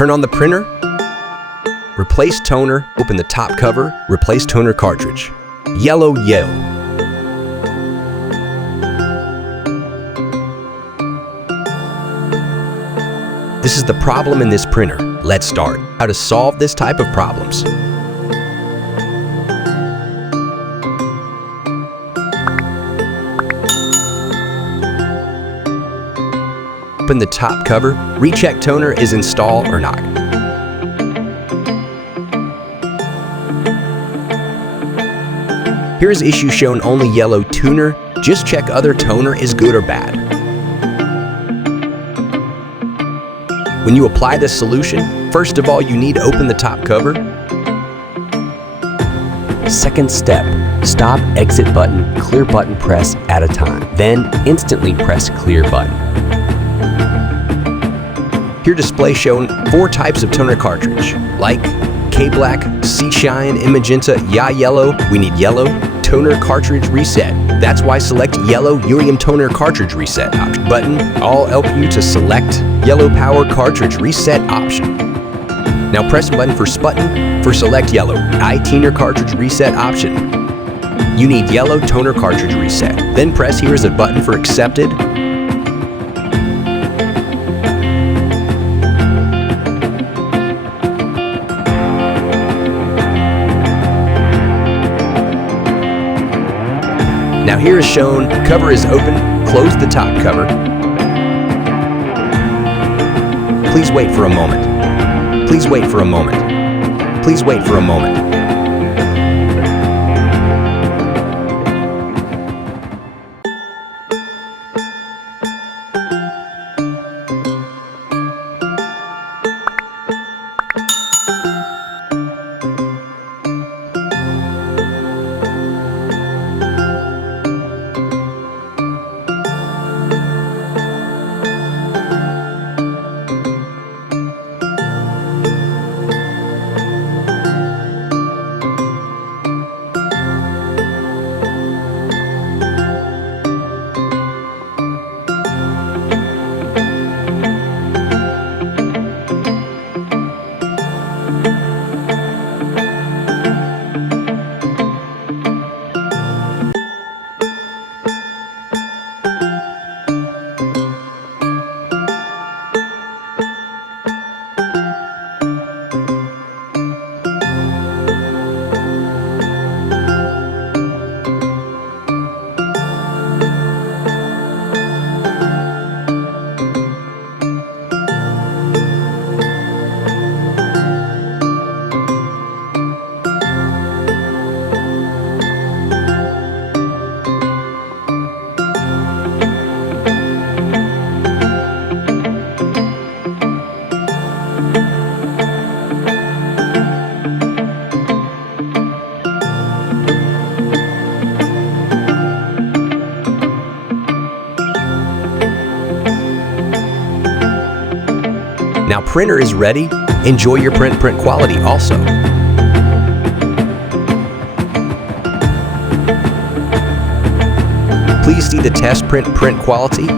Turn on the printer. Replace toner, open the top cover, replace toner cartridge. Yellow. This is the problem in this printer. Let's start. How to solve this type of problems. Open the top cover, recheck toner is installed or not. Here's issue shown only yellow toner. Just check other toner is good or bad. When you apply this solution, first of all, you need to open the top cover. Second step, stop exit button, clear button press at a time. Then instantly press clear button. Here display shown 4 types of toner cartridge, like K-Black, CYAN, MAGENTA, yellow. We need yellow. Toner cartridge reset. That's why select yellow UAM toner cartridge reset option. Button, I'll help you to select yellow power cartridge reset option. Now press button for button for select yellow. toner cartridge reset option. You need yellow toner cartridge reset. Then press here is a button for accepted. Now here is shown, cover is open, close the top cover. Please wait for a moment. Please wait for a moment. Please wait for a moment. Now printer is ready. Enjoy your print quality also. Please see the test print quality.